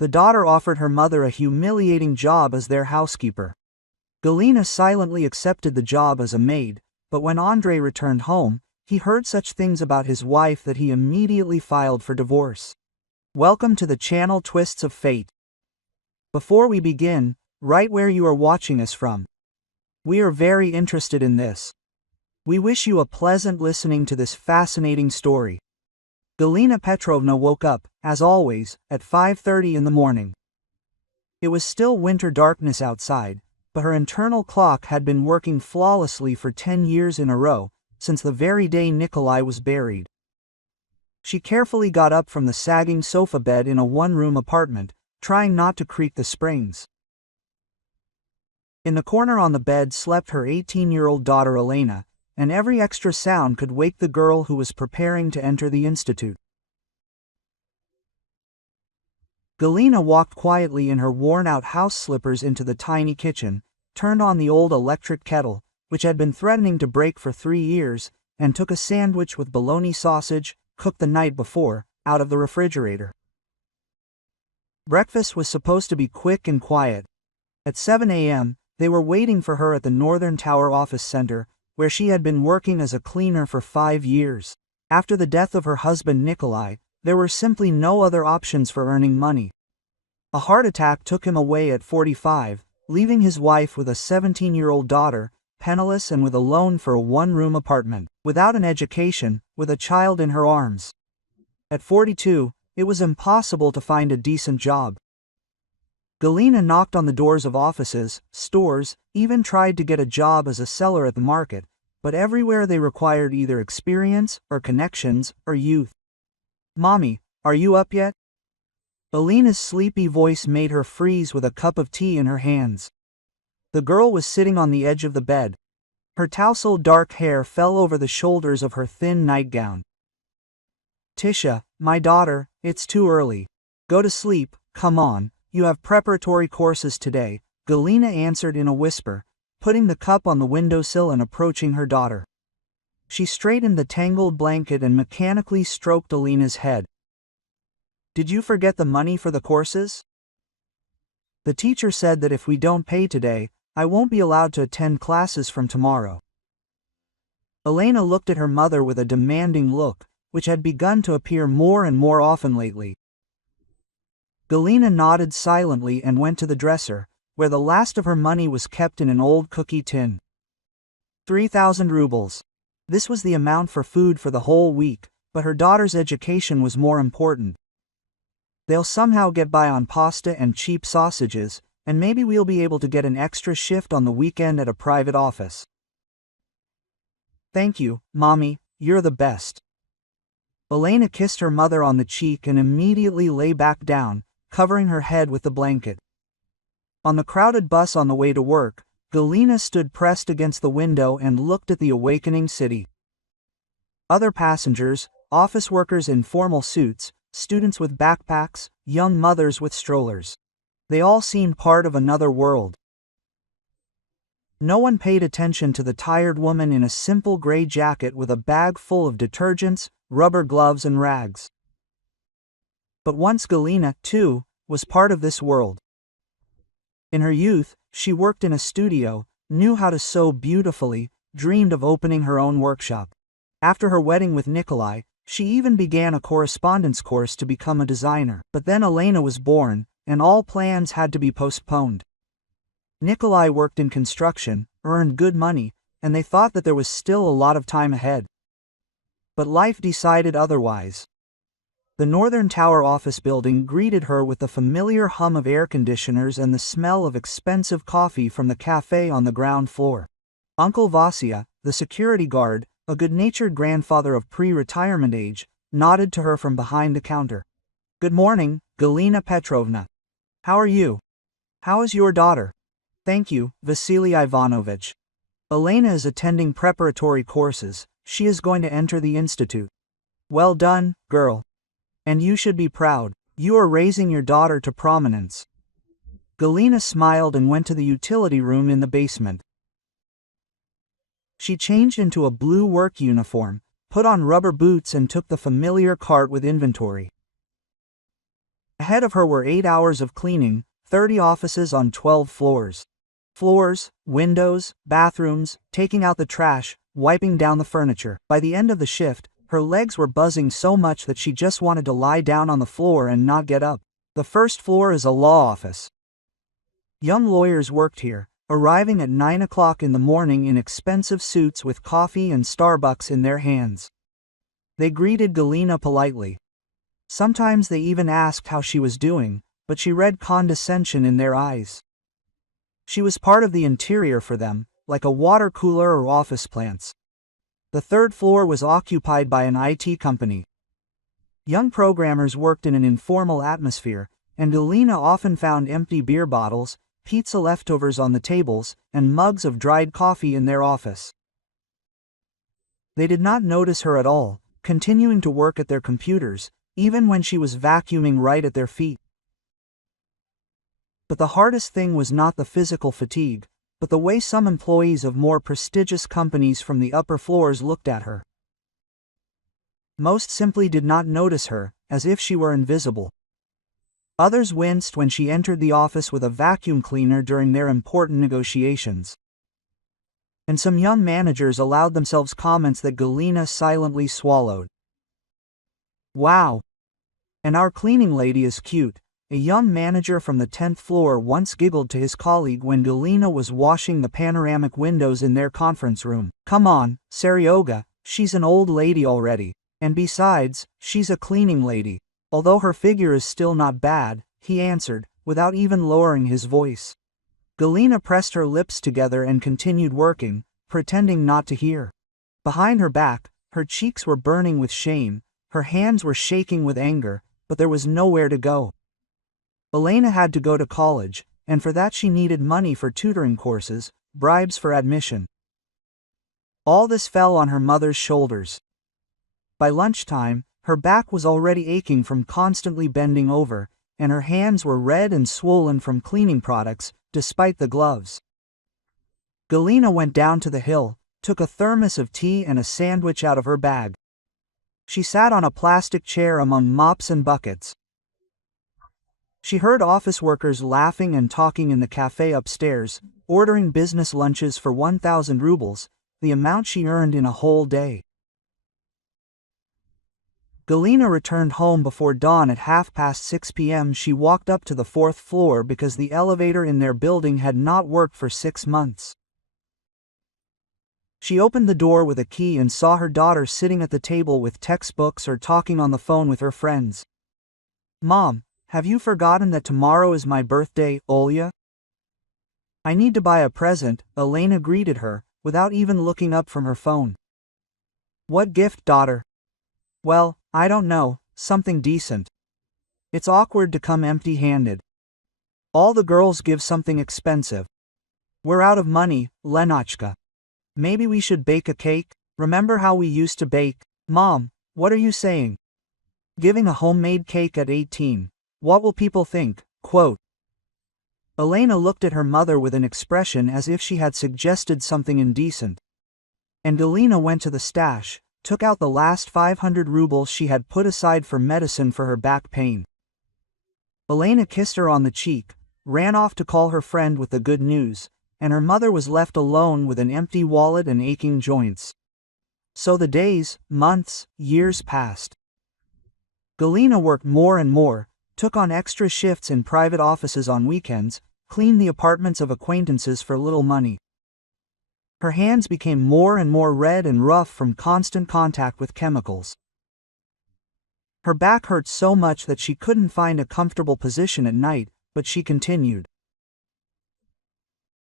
The daughter offered her mother a humiliating job as their housekeeper. Galina silently accepted the job as a maid, but when Andrei returned home, he heard such things about his wife that he immediately filed for divorce. Welcome to the channel Twists of Fate. Before we begin, write where you are watching us from. We are very interested in this. We wish you a pleasant listening to this fascinating story. Galina Petrovna woke up, as always, at 5:30 in the morning. It was still winter darkness outside, but her internal clock had been working flawlessly for 10 years in a row, since the very day Nikolai was buried. She carefully got up from the sagging sofa bed in a one-room apartment, trying not to creak the springs. In the corner on the bed slept her 18-year-old daughter Elena, and every extra sound could wake the girl who was preparing to enter the institute. Galina walked quietly in her worn-out house slippers into the tiny kitchen, turned on the old electric kettle, which had been threatening to break for 3 years, and took a sandwich with bologna sausage, cooked the night before, out of the refrigerator. Breakfast was supposed to be quick and quiet. At 7 a.m., they were waiting for her at the Northern Tower Office Center, where she had been working as a cleaner for 5 years. After the death of her husband Nikolai, there were simply no other options for earning money. A heart attack took him away at 45, leaving his wife with a 17-year-old daughter, penniless and with a loan for a one-room apartment, without an education, with a child in her arms. At 42, it was impossible to find a decent job. Galina knocked on the doors of offices, stores, even tried to get a job as a seller at the market, but everywhere they required either experience, or connections, or youth. "Mommy, are you up yet?" Elena's sleepy voice made her freeze with a cup of tea in her hands. The girl was sitting on the edge of the bed. Her tousled dark hair fell over the shoulders of her thin nightgown. "Tisha, my daughter, it's too early. Go to sleep, come on, you have preparatory courses today," Galina answered in a whisper, putting the cup on the windowsill and approaching her daughter. She straightened the tangled blanket and mechanically stroked Elena's head. "Did you forget the money for the courses? The teacher said that if we don't pay today, I won't be allowed to attend classes from tomorrow." Elena looked at her mother with a demanding look, which had begun to appear more and more often lately. Galina nodded silently and went to the dresser, where the last of her money was kept in an old cookie tin. 3,000 rubles. This was the amount for food for the whole week, but her daughter's education was more important. "They'll somehow get by on pasta and cheap sausages, and maybe we'll be able to get an extra shift on the weekend at a private office." "Thank you, Mommy, you're the best." Elena kissed her mother on the cheek and immediately lay back down, covering her head with the blanket. On the crowded bus on the way to work, Galina stood pressed against the window and looked at the awakening city. Other passengers, office workers in formal suits, students with backpacks, young mothers with strollers. They all seemed part of another world. No one paid attention to the tired woman in a simple gray jacket with a bag full of detergents, rubber gloves and rags. But once Galina, too, was part of this world. In her youth, she worked in a studio, knew how to sew beautifully, dreamed of opening her own workshop. After her wedding with Nikolai, she even began a correspondence course to become a designer. But then Elena was born, and all plans had to be postponed. Nikolai worked in construction, earned good money, and they thought that there was still a lot of time ahead. But life decided otherwise. The Northern Tower office building greeted her with the familiar hum of air conditioners and the smell of expensive coffee from the cafe on the ground floor. Uncle Vasya, the security guard, a good-natured grandfather of pre-retirement age, nodded to her from behind the counter. "Good morning, Galina Petrovna. How are you? How is your daughter?" "Thank you, Vasily Ivanovich. Elena is attending preparatory courses. She is going to enter the institute." "Well done, girl. And you should be proud. You are raising your daughter to prominence." Galina smiled and went to the utility room in the basement. She changed into a blue work uniform, put on rubber boots and took the familiar cart with inventory. Ahead of her were 8 hours of cleaning, 30 offices on 12 floors. Floors, windows, bathrooms, taking out the trash, wiping down the furniture. By the end of the shift, her legs were buzzing so much that she just wanted to lie down on the floor and not get up. The first floor is a law office. Young lawyers worked here, arriving at 9 o'clock in the morning in expensive suits with coffee and Starbucks in their hands. They greeted Galina politely. Sometimes they even asked how she was doing, but she read condescension in their eyes. She was part of the interior for them, like a water cooler or office plants. The third floor was occupied by an IT company. Young programmers worked in an informal atmosphere, and Galina often found empty beer bottles, pizza leftovers on the tables, and mugs of dried coffee in their office. They did not notice her at all, continuing to work at their computers, even when she was vacuuming right at their feet. But the hardest thing was not the physical fatigue, but the way some employees of more prestigious companies from the upper floors looked at her. Most simply did not notice her, as if she were invisible. Others winced when she entered the office with a vacuum cleaner during their important negotiations. And some young managers allowed themselves comments that Galina silently swallowed. "Wow! And our cleaning lady is cute," a young manager from the 10th floor once giggled to his colleague when Galina was washing the panoramic windows in their conference room. "Come on, Saryoga, she's an old lady already. And besides, she's a cleaning lady." "Although her figure is still not bad," he answered, without even lowering his voice. Galina pressed her lips together and continued working, pretending not to hear. Behind her back, her cheeks were burning with shame, her hands were shaking with anger, but there was nowhere to go. Elena had to go to college, and for that she needed money for tutoring courses, bribes for admission. All this fell on her mother's shoulders. By lunchtime, her back was already aching from constantly bending over, and her hands were red and swollen from cleaning products, despite the gloves. Galina went down to the hill, took a thermos of tea and a sandwich out of her bag. She sat on a plastic chair among mops and buckets. She heard office workers laughing and talking in the cafe upstairs, ordering business lunches for 1,000 rubles, the amount she earned in a whole day. Galina returned home before dawn at 6:30 p.m. She walked up to the 4th floor because the elevator in their building had not worked for 6 months. She opened the door with a key and saw her daughter sitting at the table with textbooks or talking on the phone with her friends. "Mom, have you forgotten that tomorrow is my birthday, Olya?" "I need to buy a present," Elena greeted her, without even looking up from her phone. "What gift, daughter?" "Well, I don't know, something decent. It's awkward to come empty-handed. All the girls give something expensive. We're out of money, Lenachka. Maybe we should bake a cake? Remember how we used to bake?" "Mom, what are you saying? Giving a homemade cake at 18. What will people think?" Quote. Elena looked at her mother with an expression as if she had suggested something indecent. And Galina went to the stash, took out the last 500 rubles she had put aside for medicine for her back pain. Elena kissed her on the cheek, ran off to call her friend with the good news, and her mother was left alone with an empty wallet and aching joints. So the days, months, years passed. Galina worked more and more, took on extra shifts in private offices on weekends, cleaned the apartments of acquaintances for little money. Her hands became more and more red and rough from constant contact with chemicals. Her back hurt so much that she couldn't find a comfortable position at night, but she continued.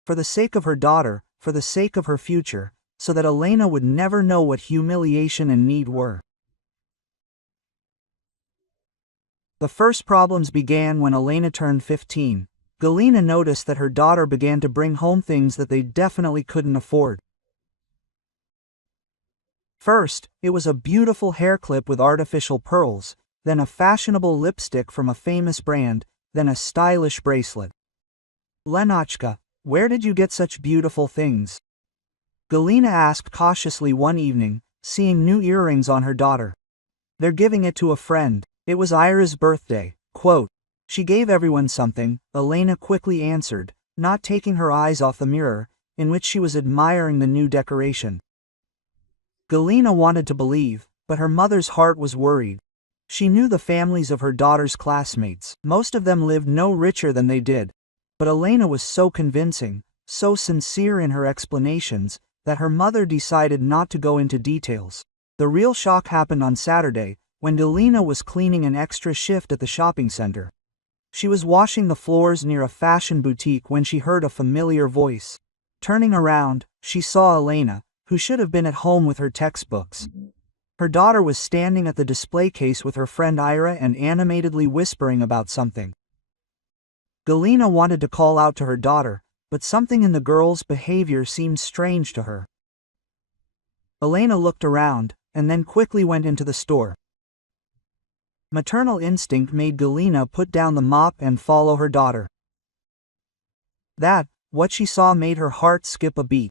For the sake of her daughter, for the sake of her future, so that Elena would never know what humiliation and need were. The first problems began when Elena turned 15. Galina noticed that her daughter began to bring home things that they definitely couldn't afford. First, it was a beautiful hair clip with artificial pearls, then a fashionable lipstick from a famous brand, then a stylish bracelet. "Lenachka, where did you get such beautiful things?" Galina asked cautiously one evening, seeing new earrings on her daughter. "They're giving it to a friend. It was Ira's birthday." Quote. She gave everyone something, Elena quickly answered, not taking her eyes off the mirror, in which she was admiring the new decoration. Galina wanted to believe, but her mother's heart was worried. She knew the families of her daughter's classmates. Most of them lived no richer than they did. But Elena was so convincing, so sincere in her explanations, that her mother decided not to go into details. The real shock happened on Saturday, when Galina was cleaning an extra shift at the shopping center. She was washing the floors near a fashion boutique when she heard a familiar voice. Turning around, she saw Elena, who should have been at home with her textbooks. Her daughter was standing at the display case with her friend Ira and animatedly whispering about something. Galina wanted to call out to her daughter, but something in the girl's behavior seemed strange to her. Elena looked around, and then quickly went into the store. Maternal instinct made Galina put down the mop and follow her daughter. What she saw made her heart skip a beat.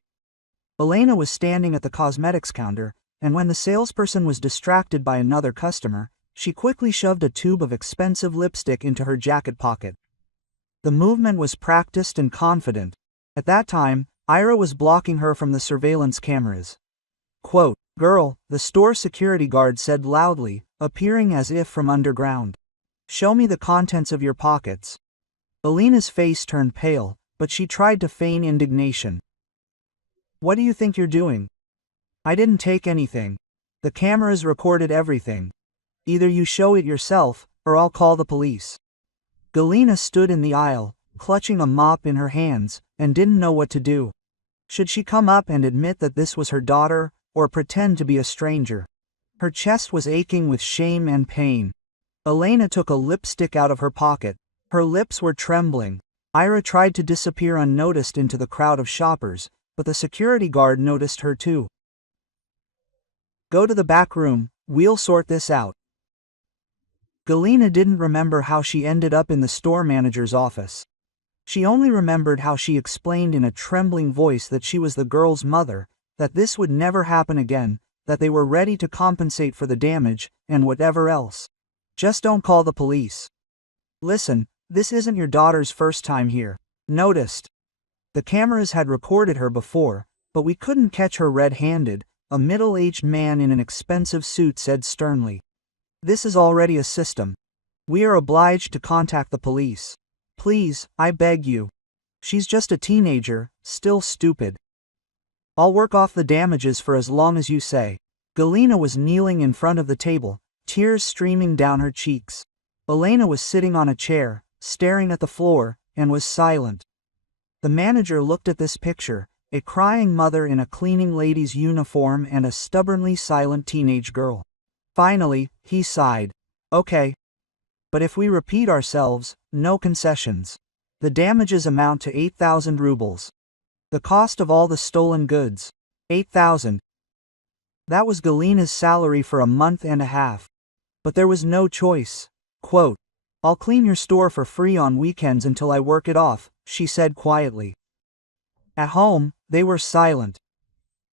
Elena was standing at the cosmetics counter, and when the salesperson was distracted by another customer, she quickly shoved a tube of expensive lipstick into her jacket pocket. The movement was practiced and confident. At that time, Ira was blocking her from the surveillance cameras. Quote, "Girl," the store security guard said loudly, appearing as if from underground. "Show me the contents of your pockets." Elena's face turned pale, but she tried to feign indignation. "What do you think you're doing? I didn't take anything. The cameras recorded everything. Either you show it yourself, or I'll call the police." Galina stood in the aisle, clutching a mop in her hands, and didn't know what to do. Should she come up and admit that this was her daughter, or pretend to be a stranger? Her chest was aching with shame and pain. Elena took a lipstick out of her pocket. Her lips were trembling. Ira tried to disappear unnoticed into the crowd of shoppers, but the security guard noticed her too. "Go to the back room, we'll sort this out." Galina didn't remember how she ended up in the store manager's office. She only remembered how she explained in a trembling voice that she was the girl's mother, that this would never happen again, that they were ready to compensate for the damage, and whatever else. "Just don't call the police. Listen, this isn't your daughter's first time here. Noticed. The cameras had recorded her before, but we couldn't catch her red-handed," a middle-aged man in an expensive suit said sternly. "This is already a system. We are obliged to contact the police. Please, I beg you. She's just a teenager, still stupid. I'll work off the damages for as long as you say." Galina was kneeling in front of the table, tears streaming down her cheeks. Elena was sitting on a chair, staring at the floor, and was silent. The manager looked at this picture, a crying mother in a cleaning lady's uniform and a stubbornly silent teenage girl. Finally, he sighed. "Okay. But if we repeat ourselves, no concessions. The damages amount to 8,000 rubles. The cost of all the stolen goods. 8,000. That was Galina's salary for a month and a half. But there was no choice. Quote, "I'll clean your store for free on weekends until I work it off," she said quietly. At home, they were silent.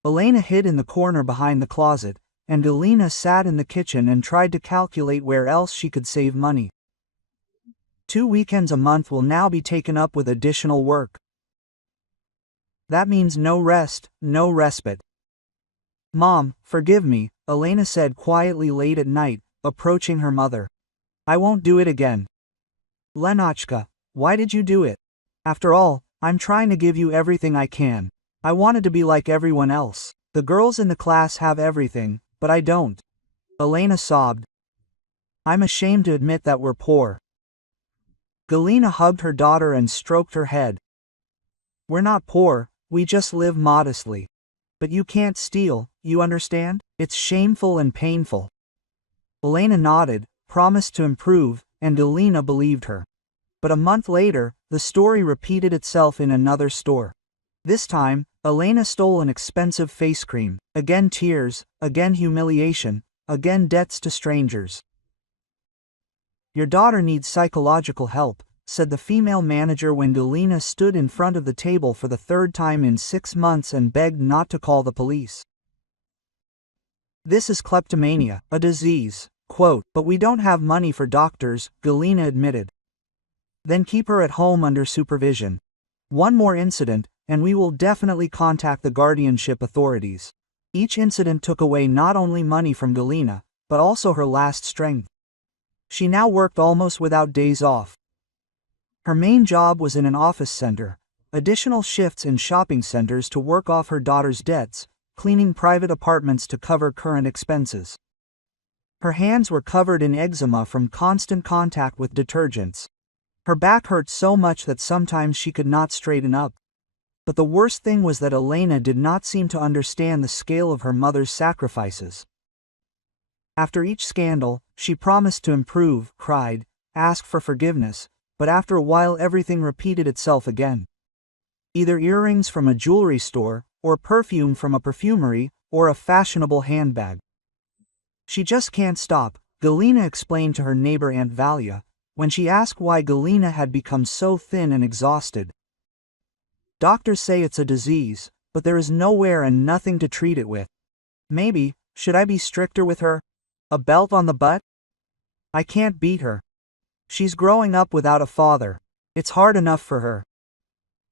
Elena hid in the corner behind the closet, and Galina sat in the kitchen and tried to calculate where else she could save money. 2 weekends a month will now be taken up with additional work. That means no rest, no respite. "Mom, forgive me," Elena said quietly late at night, approaching her mother. "I won't do it again." "Lenachka, why did you do it? After all, I'm trying to give you everything I can. I wanted to be like everyone else. The girls in the class have everything, but I don't." Elena sobbed. "I'm ashamed to admit that we're poor." Galina hugged her daughter and stroked her head. "We're not poor, we just live modestly. But you can't steal, you understand? It's shameful and painful." Elena nodded, promised to improve, and Galina believed her. But a month later, the story repeated itself in another store. This time, Elena stole an expensive face cream, again tears, again humiliation, again debts to strangers. "Your daughter needs psychological help," said the female manager when Galina stood in front of the table for the third time in 6 months and begged not to call the police. "This is kleptomania, a disease." Quote, "But we don't have money for doctors," Galina admitted. Then keep her at home under supervision. One more incident, and we will definitely contact the guardianship authorities. Each incident took away not only money from Galina, but also her last strength. She now worked almost without days off. Her main job was in an office center, additional shifts in shopping centers to work off her daughter's debts, cleaning private apartments to cover current expenses. Her hands were covered in eczema from constant contact with detergents. Her back hurt so much that sometimes she could not straighten up. But the worst thing was that Elena did not seem to understand the scale of her mother's sacrifices. After each scandal, she promised to improve, cried, asked for forgiveness, but after a while everything repeated itself again. Either earrings from a jewelry store, or perfume from a perfumery, or a fashionable handbag. She just can't stop, Galina explained to her neighbor Aunt Valia, when she asked why Galina had become so thin and exhausted. Doctors say it's a disease, but there is nowhere and nothing to treat it with. Maybe, should I be stricter with her? A belt on the butt? I can't beat her. She's growing up without a father. It's hard enough for her.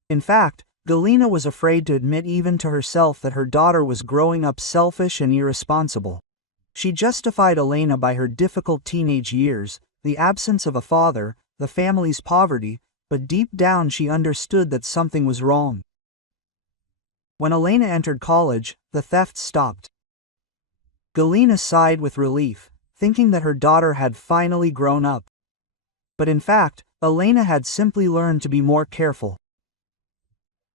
In fact, Galina was afraid to admit even to herself that her daughter was growing up selfish and irresponsible. She justified Elena by her difficult teenage years, the absence of a father, the family's poverty, but deep down she understood that something was wrong. When Elena entered college, the thefts stopped. Galina sighed with relief, thinking that her daughter had finally grown up. But in fact, Elena had simply learned to be more careful.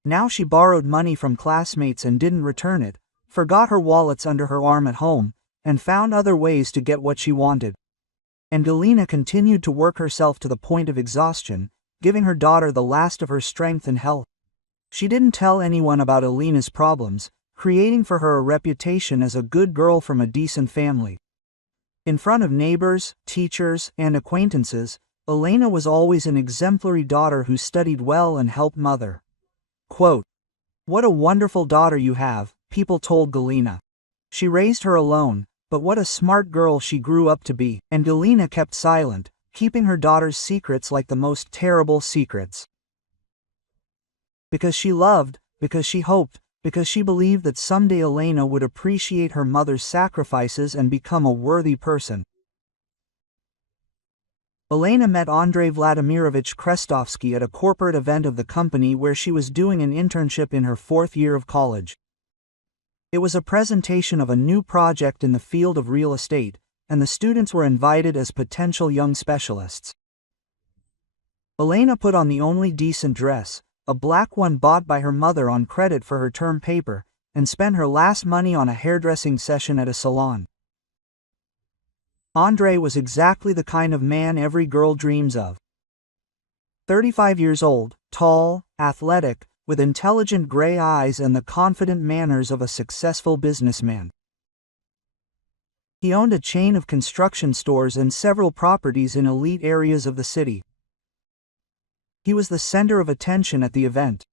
Now she borrowed money from classmates and didn't return it, forgot her wallets under her arm at home, and found other ways to get what she wanted. And Galina continued to work herself to the point of exhaustion, giving her daughter the last of her strength and health. She didn't tell anyone about Elena's problems, creating for her a reputation as a good girl from a decent family. In front of neighbors, teachers, and acquaintances, Elena was always an exemplary daughter who studied well and helped mother. Quote, "What a wonderful daughter you have," people told Galina. She raised her alone, but what a smart girl she grew up to be, and Galina kept silent, keeping her daughter's secrets like the most terrible secrets. Because she loved, because she hoped, because she believed that someday Elena would appreciate her mother's sacrifices and become a worthy person. Elena met Andrei Vladimirovich Krestovsky at a corporate event of the company where she was doing an internship in her 4th year of college. It was a presentation of a new project in the field of real estate, and the students were invited as potential young specialists. Elena put on the only decent dress, a black one bought by her mother on credit for her term paper, and spent her last money on a hairdressing session at a salon. Andrei was exactly the kind of man every girl dreams of. 35 years old, tall, athletic, with intelligent gray eyes and the confident manners of a successful businessman. He owned a chain of construction stores and several properties in elite areas of the city. He was the center of attention at the event.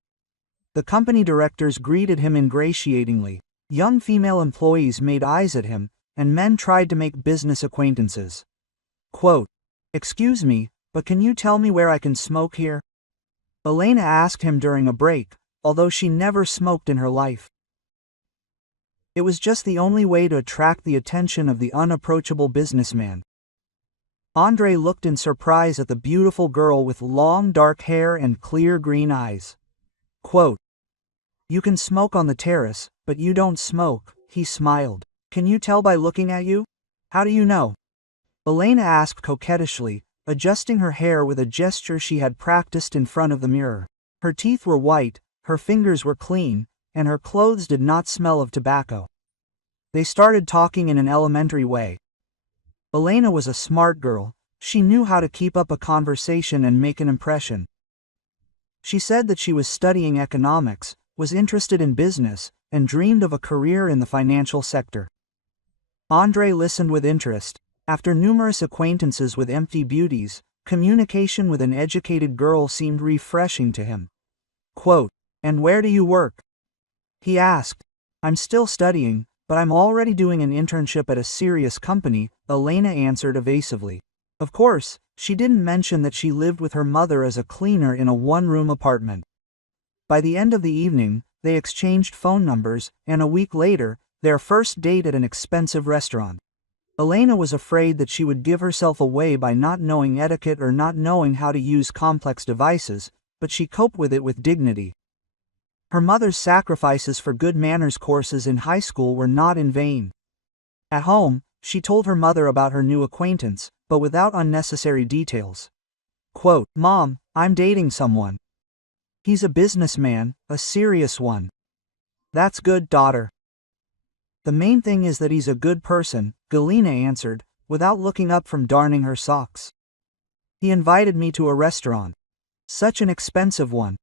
The company directors greeted him ingratiatingly. Young female employees made eyes at him, and men tried to make business acquaintances. Quote, "Excuse me, but can you tell me where I can smoke here?" Elena asked him during a break, although she never smoked in her life. It was just the only way to attract the attention of the unapproachable businessman. Andrei looked in surprise at the beautiful girl with long dark hair and clear green eyes. Quote, "You can smoke on the terrace, but you don't smoke," he smiled. "Can you tell by looking at you? How do you know?" Elena asked coquettishly, adjusting her hair with a gesture she had practiced in front of the mirror. Her teeth were white, her fingers were clean, and her clothes did not smell of tobacco. They started talking in an elementary way. Elena was a smart girl. She knew how to keep up a conversation and make an impression. She said that she was studying economics, was interested in business, and dreamed of a career in the financial sector. Andrei listened with interest. After numerous acquaintances with empty beauties, communication with an educated girl seemed refreshing to him. Quote, "And where do you work?" he asked. "I'm still studying, but I'm already doing an internship at a serious company," Elena answered evasively. Of course, she didn't mention that she lived with her mother as a cleaner in a one-room apartment. By the end of the evening, they exchanged phone numbers, and a week later, their first date at an expensive restaurant. Elena was afraid that she would give herself away by not knowing etiquette or not knowing how to use complex devices, but she coped with it with dignity. Her mother's sacrifices for good manners courses in high school were not in vain. At home, she told her mother about her new acquaintance, but without unnecessary details. Quote, "Mom, I'm dating someone. He's a businessman, a serious one." "That's good, daughter. The main thing is that he's a good person," Galina answered, without looking up from darning her socks. "He invited me to a restaurant. Such an expensive one.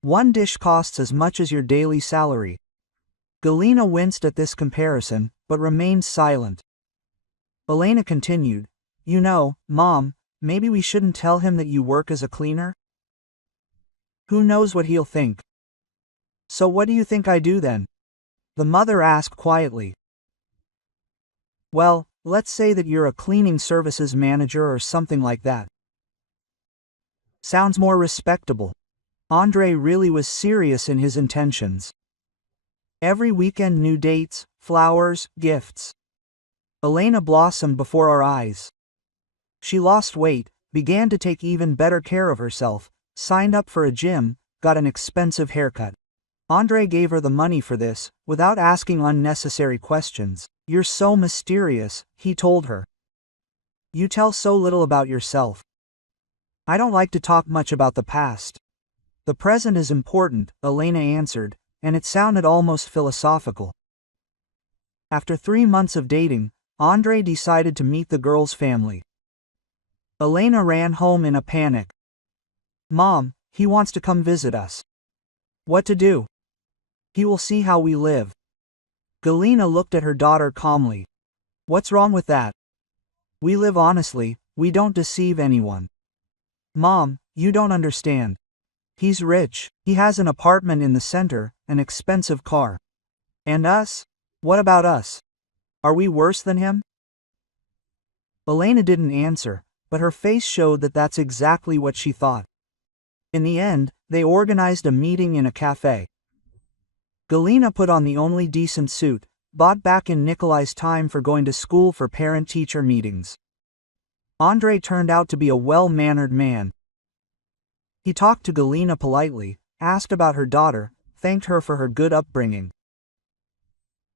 One dish costs as much as your daily salary." Galina winced at this comparison, but remained silent. Elena continued, "You know, Mom, maybe we shouldn't tell him that you work as a cleaner? Who knows what he'll think." "So what do you think I do then?" the mother asked quietly. "Well, let's say that you're a cleaning services manager or something like that. Sounds more respectable." Andre really was serious in his intentions. Every weekend new dates, flowers, gifts. Elena blossomed before our eyes. She lost weight, began to take even better care of herself, signed up for a gym, got an expensive haircut. Andre gave her the money for this, without asking unnecessary questions. "You're so mysterious," he told her. "You tell so little about yourself." "I don't like to talk much about the past. The present is important," Elena answered, and it sounded almost philosophical. After 3 months of dating, Andre decided to meet the girl's family. Elena ran home in a panic. "Mom, he wants to come visit us." "What to do?" "He will see how we live." Galina looked at her daughter calmly. "What's wrong with that? We live honestly, we don't deceive anyone." "Mom, you don't understand. He's rich, he has an apartment in the center, an expensive car. And us? What about us? Are we worse than him?" Elena didn't answer, but her face showed that that's exactly what she thought. In the end, they organized a meeting in a cafe. Galina put on the only decent suit, bought back in Nikolai's time for going to school for parent-teacher meetings. Andre turned out to be a well-mannered man. He talked to Galina politely, asked about her daughter, thanked her for her good upbringing.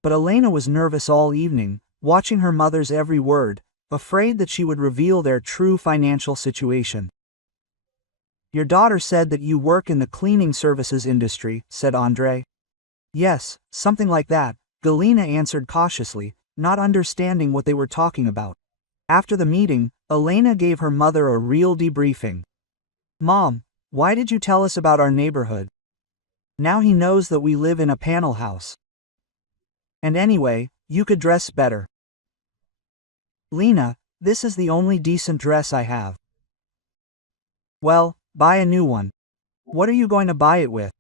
But Elena was nervous all evening, watching her mother's every word, afraid that she would reveal their true financial situation. "Your daughter said that you work in the cleaning services industry," said Andre. "Yes, something like that," Galina answered cautiously, not understanding what they were talking about. After the meeting, Elena gave her mother a real debriefing. "Mom, why did you tell us about our neighborhood? Now he knows that we live in a panel house. And anyway, you could dress better." "Lena, this is the only decent dress I have." "Well, buy a new one." "What are you going to buy it with?"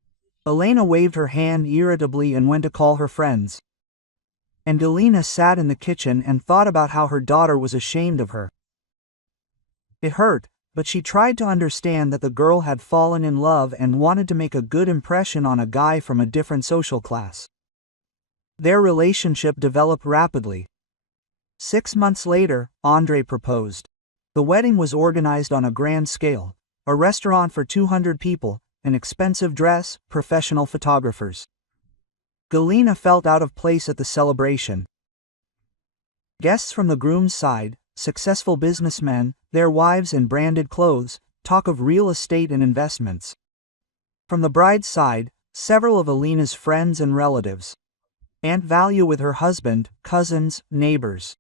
Elena waved her hand irritably and went to call her friends. And Galina sat in the kitchen and thought about how her daughter was ashamed of her. It hurt, but she tried to understand that the girl had fallen in love and wanted to make a good impression on a guy from a different social class. Their relationship developed rapidly. 6 months later, Andre proposed. The wedding was organized on a grand scale, a restaurant for 200 people, an expensive dress, professional photographers. Galina felt out of place at the celebration. Guests from the groom's side, successful businessmen, their wives in branded clothes, talk of real estate and investments. From the bride's side, several of Elena's friends and relatives. Aunt value with her husband, cousins, neighbors.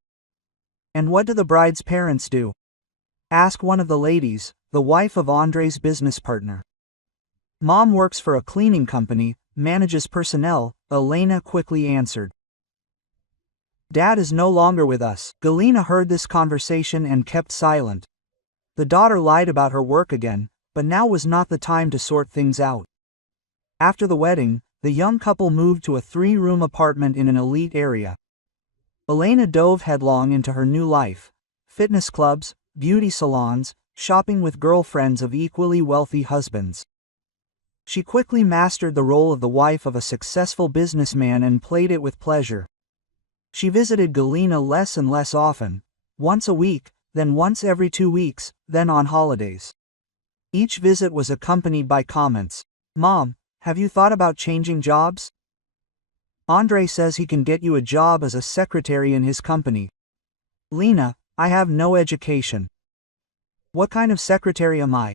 And what do the bride's parents do? Ask one of the ladies, the wife of Andre's business partner. Mom works for a cleaning company, manages personnel, Elena quickly answered. Dad is no longer with us. Galina heard this conversation and kept silent. The daughter lied about her work again, but now was not the time to sort things out. After the wedding, the young couple moved to a 3-room apartment in an elite area. Elena dove headlong into her new life. Fitness clubs, beauty salons, shopping with girlfriends of equally wealthy husbands. She quickly mastered the role of the wife of a successful businessman and played it with pleasure. She visited Galina less and less often, once a week, then once every 2 weeks, then on holidays. Each visit was accompanied by comments. "Mom, have you thought about changing jobs? Andre says he can get you a job as a secretary in his company." "Lena, I have no education." "What kind of secretary am I?"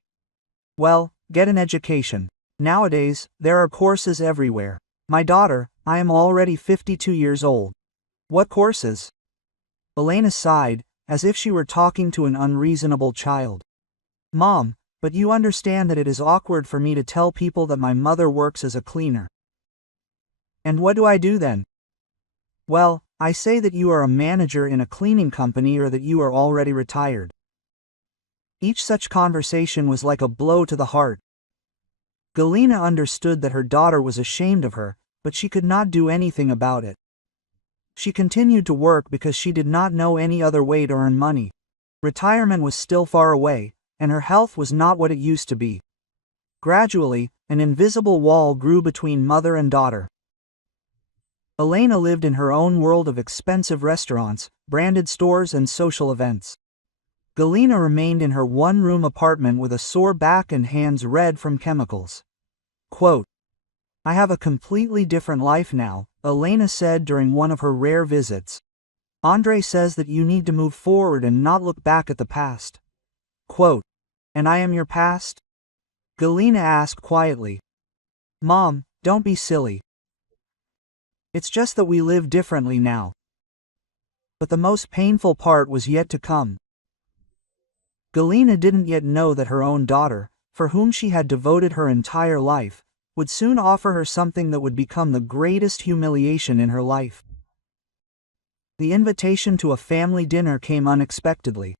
"Well, get an education. Nowadays, there are courses everywhere." "My daughter, I am already 52 years old." "What courses?" Elena sighed, as if she were talking to an unreasonable child. "Mom, but you understand that it is awkward for me to tell people that my mother works as a cleaner." "And what do I do then?" "Well, I say that you are a manager in a cleaning company or that you are already retired." Each such conversation was like a blow to the heart. Galina understood that her daughter was ashamed of her, but she could not do anything about it. She continued to work because she did not know any other way to earn money. Retirement was still far away, and her health was not what it used to be. Gradually, an invisible wall grew between mother and daughter. Elena lived in her own world of expensive restaurants, branded stores and social events. Galina remained in her one-room apartment with a sore back and hands red from chemicals. Quote, "I have a completely different life now," Elena said during one of her rare visits. "Andre says that you need to move forward and not look back at the past." Quote, "And I am your past?" Galina asked quietly. "Mom, don't be silly. It's just that we live differently now." But the most painful part was yet to come. Galina didn't yet know that her own daughter, for whom she had devoted her entire life, would soon offer her something that would become the greatest humiliation in her life. The invitation to a family dinner came unexpectedly.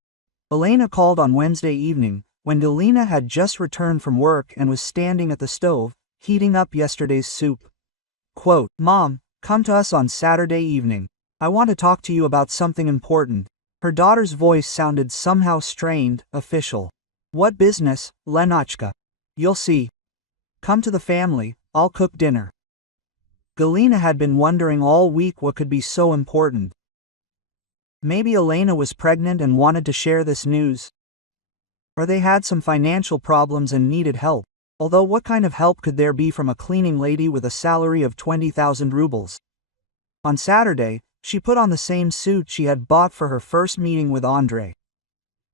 Elena called on Wednesday evening, when Galina had just returned from work and was standing at the stove, heating up yesterday's soup. Quote, "Mom, come to us on Saturday evening. I want to talk to you about something important." Her daughter's voice sounded somehow strained, official. "What business, Lenachka?" "You'll see. Come to the family, I'll cook dinner." Galina had been wondering all week what could be so important. Maybe Elena was pregnant and wanted to share this news. Or they had some financial problems and needed help, although what kind of help could there be from a cleaning lady with a salary of 20,000 rubles? On Saturday, she put on the same suit she had bought for her first meeting with Andre.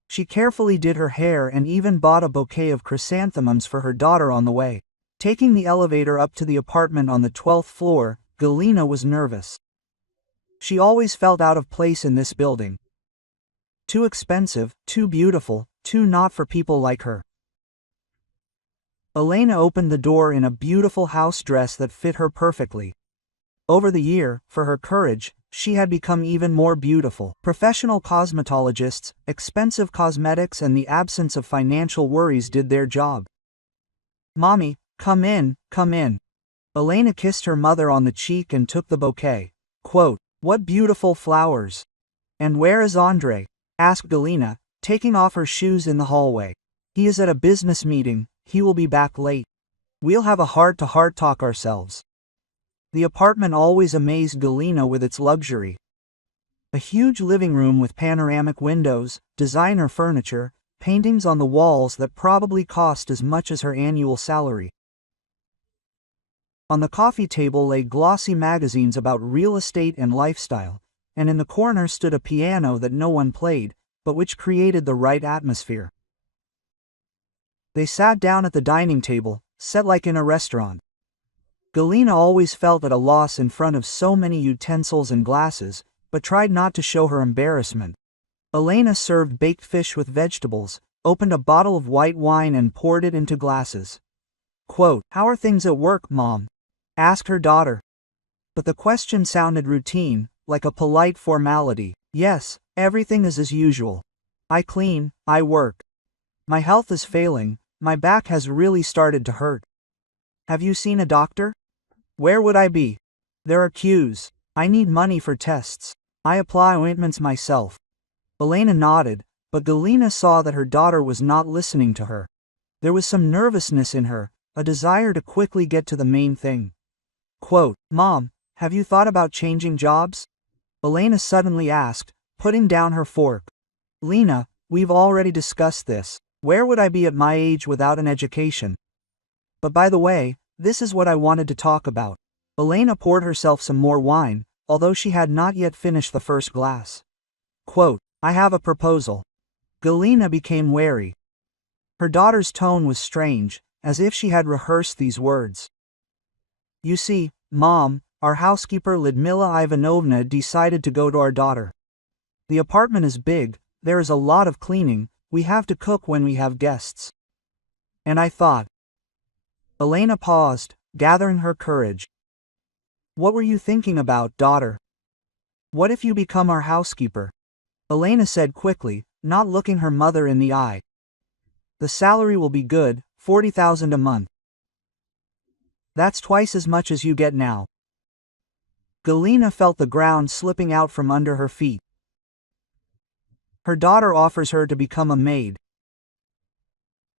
She carefully did her hair and even bought a bouquet of chrysanthemums for her daughter on the way. Taking the elevator up to the apartment on the 12th floor, Galina was nervous. She always felt out of place in this building. Too expensive, too beautiful, too not for people like her. Elena opened the door in a beautiful house dress that fit her perfectly. Over the year, for her courage, she had become even more beautiful. Professional cosmetologists, expensive cosmetics and the absence of financial worries did their job. "Mommy, come in, come in." Elena kissed her mother on the cheek and took the bouquet. Quote, "What beautiful flowers." "And where is Andre?" asked Galina, taking off her shoes in the hallway. "He is at a business meeting, he will be back late. We'll have a heart-to-heart talk ourselves." The apartment always amazed Galina with its luxury. A huge living room with panoramic windows, designer furniture, paintings on the walls that probably cost as much as her annual salary. On the coffee table lay glossy magazines about real estate and lifestyle, and in the corner stood a piano that no one played, but which created the right atmosphere. They sat down at the dining table, set like in a restaurant. Galina always felt at a loss in front of so many utensils and glasses, but tried not to show her embarrassment. Elena served baked fish with vegetables, opened a bottle of white wine and poured it into glasses. Quote, "How are things at work, Mom?" asked her daughter. But the question sounded routine, like a polite formality. "Yes, everything is as usual. I clean, I work. My health is failing, my back has really started to hurt." "Have you seen a doctor?" "Where would I be? There are queues. I need money for tests. I apply ointments myself." Elena nodded, But Galina saw that her daughter was not listening to her. There was some nervousness in her, a desire to quickly get to the main thing. Quote, "Mom, have you thought about changing jobs?" Elena suddenly asked, putting down her fork. "Lena, we've already discussed this. Where would I be at my age without an education? But by the way, this is what I wanted to talk about." Elena poured herself some more wine, although she had not yet finished the first glass. Quote, "I have a proposal." Galina became wary. Her daughter's tone was strange, as if she had rehearsed these words. "You see, Mom, our housekeeper Lyudmila Ivanovna decided to go to our daughter. The apartment is big, there is a lot of cleaning, we have to cook when we have guests. And I thought." Elena paused, gathering her courage. "What were you thinking about, daughter? What if you become our housekeeper?" Elena said quickly, not looking her mother in the eye. "The salary will be good, 40,000 a month. That's twice as much as you get now." Galina felt the ground slipping out from under her feet. Her daughter offers her to become a maid.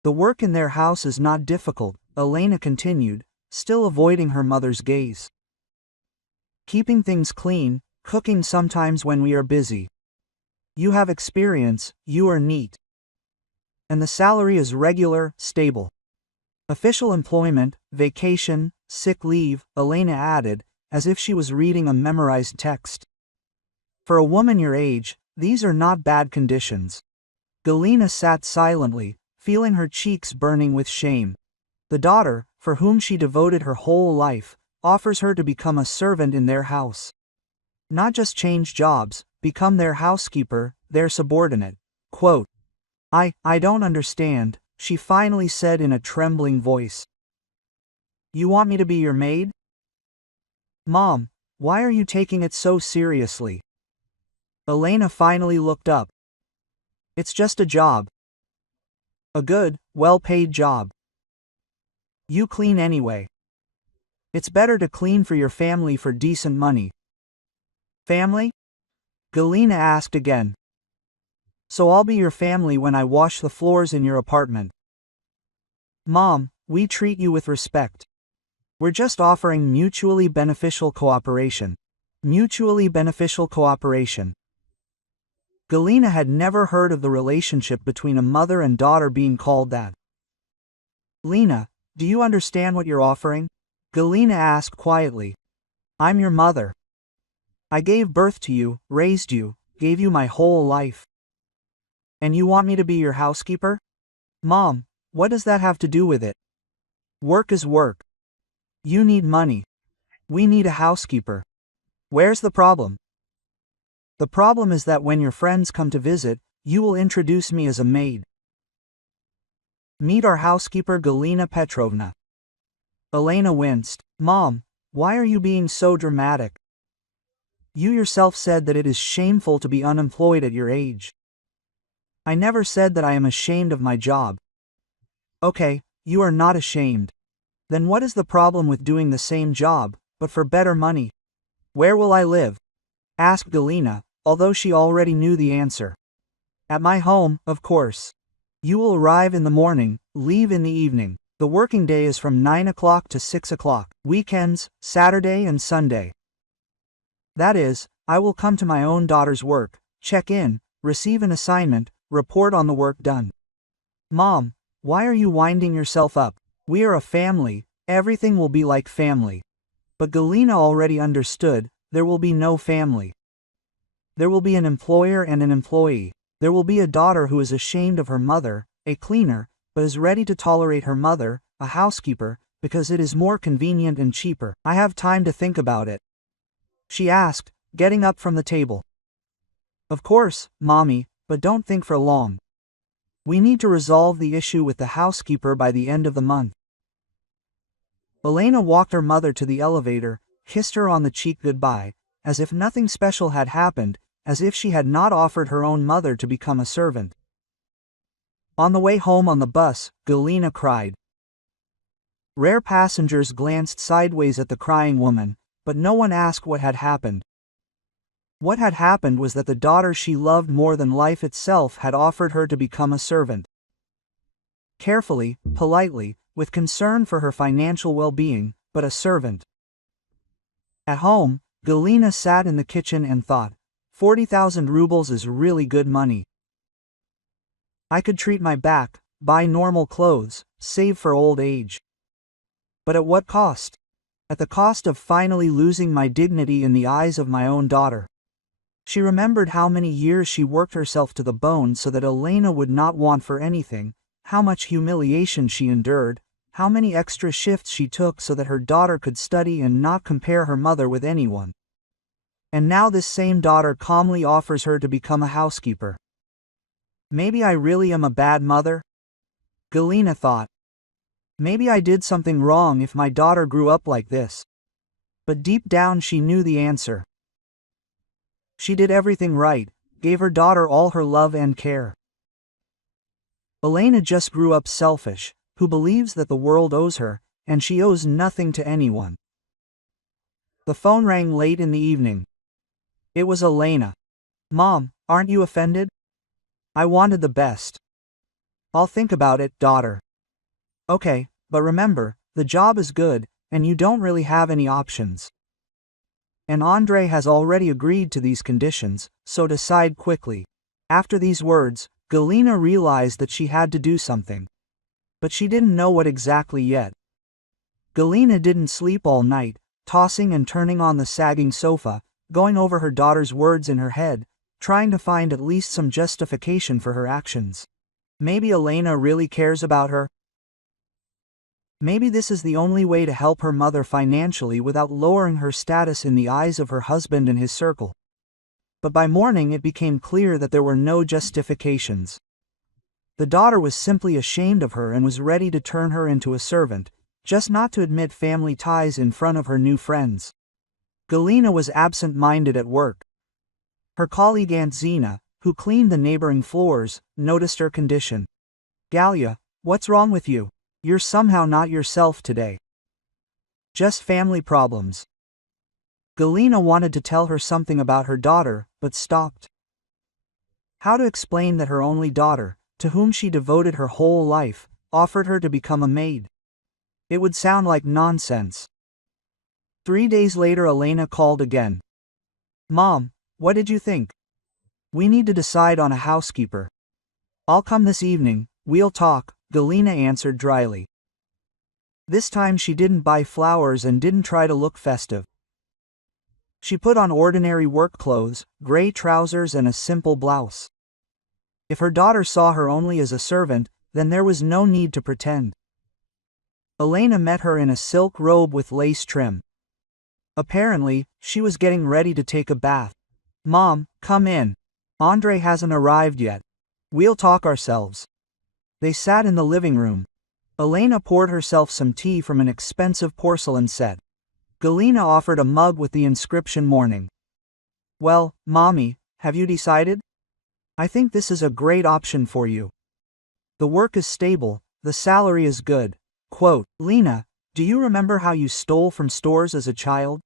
"The work in their house is not difficult," Elena continued, still avoiding her mother's gaze. "Keeping things clean, cooking sometimes when we are busy. You have experience, you are neat. And the salary is regular, stable. Official employment, vacation, sick leave," Elena added, as if she was reading a memorized text. "For a woman your age, these are not bad conditions." Galina sat silently, feeling her cheeks burning with shame. The daughter, for whom she devoted her whole life, offers her to become a servant in their house. Not just change jobs, become their housekeeper, their subordinate. Quote, I don't understand," she finally said in a trembling voice. "You want me to be your maid? Mom, why are you taking it so seriously?" Elena finally looked up. "It's just a job. A good, well-paid job. You clean anyway. It's better to clean for your family for decent money." "Family?" Galina asked again. "So I'll be your family when I wash the floors in your apartment." "Mom, we treat you with respect. We're just offering mutually beneficial cooperation." Mutually beneficial cooperation. Galina had never heard of the relationship between a mother and daughter being called that. "Lena, do you understand what you're offering?" Galina asked quietly. "I'm your mother. I gave birth to you, raised you, gave you my whole life. And you want me to be your housekeeper? Mom, what does that have to do with it? Work is work. You need money. We need a housekeeper. Where's the problem?" "The problem is that when your friends come to visit, you will introduce me as a maid. Meet our housekeeper Galina Petrovna." Elena winced. "Mom, why are you being so dramatic? You yourself said that it is shameful to be unemployed at your age." "I never said that I am ashamed of my job." "Okay, you are not ashamed. Then what is the problem with doing the same job, but for better money?" "Where will I live?" asked Galina, although she already knew the answer. "At my home, of course. You will arrive in the morning, leave in the evening. The working day is from 9 o'clock to 6 o'clock, weekends, Saturday and Sunday. That is, I will come to my own daughter's work, check in, receive an assignment, report on the work done." "Mom, why are you winding yourself up? We are a family, everything will be like family." But Galina already understood, there will be no family. There will be an employer and an employee. There will be a daughter who is ashamed of her mother, a cleaner, but is ready to tolerate her mother, a housekeeper, because it is more convenient and cheaper. "I have time to think about it," she asked, getting up from the table. "Of course, Mommy, but don't think for long. We need to resolve the issue with the housekeeper by the end of the month." Elena walked her mother to the elevator, kissed her on the cheek goodbye, as if nothing special had happened, as if she had not offered her own mother to become a servant. On the way home on the bus, Galina cried. Rare passengers glanced sideways at the crying woman, but no one asked what had happened. What had happened was that the daughter she loved more than life itself had offered her to become a servant. Carefully, politely, with concern for her financial well-being, but a servant. At home, Galina sat in the kitchen and thought, 40,000 rubles is really good money. I could treat my back, buy normal clothes, save for old age. But at what cost? At the cost of finally losing my dignity in the eyes of my own daughter. She remembered how many years she worked herself to the bone so that Elena would not want for anything, how much humiliation she endured, how many extra shifts she took so that her daughter could study and not compare her mother with anyone. And now this same daughter calmly offers her to become a housekeeper. Maybe I really am a bad mother? Galina thought. Maybe I did something wrong if my daughter grew up like this. But deep down she knew the answer. She did everything right, gave her daughter all her love and care. Elena just grew up selfish, who believes that the world owes her, and she owes nothing to anyone. The phone rang late in the evening. It was Elena. Mom, aren't you offended? I wanted the best. I'll think about it, daughter. Okay, but remember, the job is good, and you don't really have any options. And Andre has already agreed to these conditions, so decide quickly. After these words, Galina realized that she had to do something. But she didn't know what exactly yet. Galina didn't sleep all night, tossing and turning on the sagging sofa, going over her daughter's words in her head, trying to find at least some justification for her actions. Maybe Elena really cares about her. Maybe this is the only way to help her mother financially without lowering her status in the eyes of her husband and his circle. But by morning it became clear that there were no justifications. The daughter was simply ashamed of her and was ready to turn her into a servant, just not to admit family ties in front of her new friends. Galina was absent-minded at work. Her colleague Aunt Zina, who cleaned the neighboring floors, noticed her condition. Galia, what's wrong with you? You're somehow not yourself today. Just family problems. Galina wanted to tell her something about her daughter, but stopped. How to explain that her only daughter, to whom she devoted her whole life, offered her to become a maid? It would sound like nonsense. 3 days later Elena called again. Mom, what did you think? We need to decide on a housekeeper. I'll come this evening, we'll talk, Galina answered dryly. This time she didn't buy flowers and didn't try to look festive. She put on ordinary work clothes, gray trousers and a simple blouse. If her daughter saw her only as a servant, then there was no need to pretend. Elena met her in a silk robe with lace trim. Apparently, she was getting ready to take a bath. Mom, come in. Andre hasn't arrived yet. We'll talk ourselves. They sat in the living room. Elena poured herself some tea from an expensive porcelain set. Galina offered a mug with the inscription Morning. Well, Mommy, have you decided? I think this is a great option for you. The work is stable, the salary is good. Quote, Lena, do you remember how you stole from stores as a child?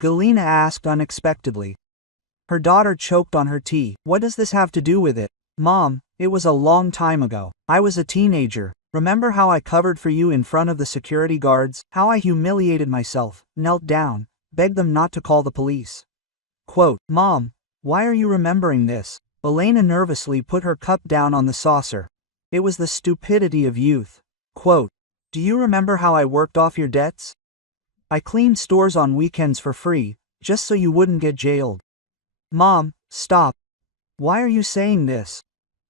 Galina asked unexpectedly. Her daughter choked on her tea. What does this have to do with it? Mom, it was a long time ago. I was a teenager. Remember how I covered for you in front of the security guards? How I humiliated myself, knelt down, begged them not to call the police. Quote, Mom, why are you remembering this? Elena nervously put her cup down on the saucer. It was the stupidity of youth. Quote, do you remember how I worked off your debts? I cleaned stores on weekends for free, just so you wouldn't get jailed. Mom, stop. Why are you saying this?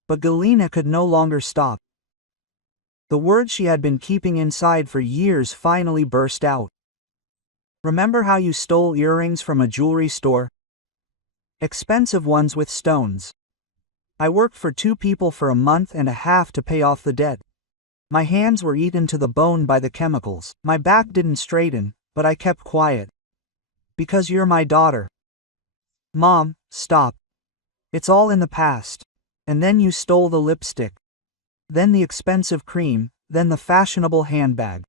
But Galina could no longer stop. The words she had been keeping inside for years finally burst out. Remember how you stole earrings from a jewelry store? Expensive ones with stones. I worked for 2 people for a month and a half to pay off the debt. My hands were eaten to the bone by the chemicals. My back didn't straighten, but I kept quiet. Because you're my daughter. Mom, stop. It's all in the past. And then you stole the lipstick. Then the expensive cream, then the fashionable handbag.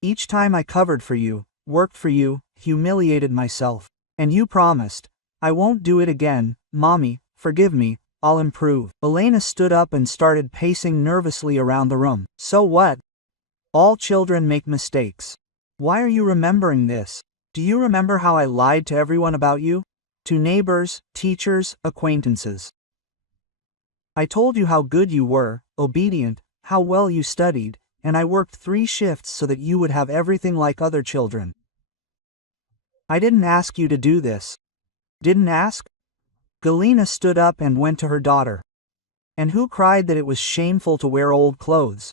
Each time I covered for you, worked for you, humiliated myself. And you promised, I won't do it again, Mommy, forgive me, I'll improve. Elena stood up and started pacing nervously around the room. So what? All children make mistakes. Why are you remembering this? Do you remember how I lied to everyone about you? To neighbors, teachers, acquaintances. I told you how good you were, obedient, how well you studied, and I worked 3 shifts so that you would have everything like other children. I didn't ask you to do this. Didn't ask? Galina stood up and went to her daughter. And who cried that it was shameful to wear old clothes?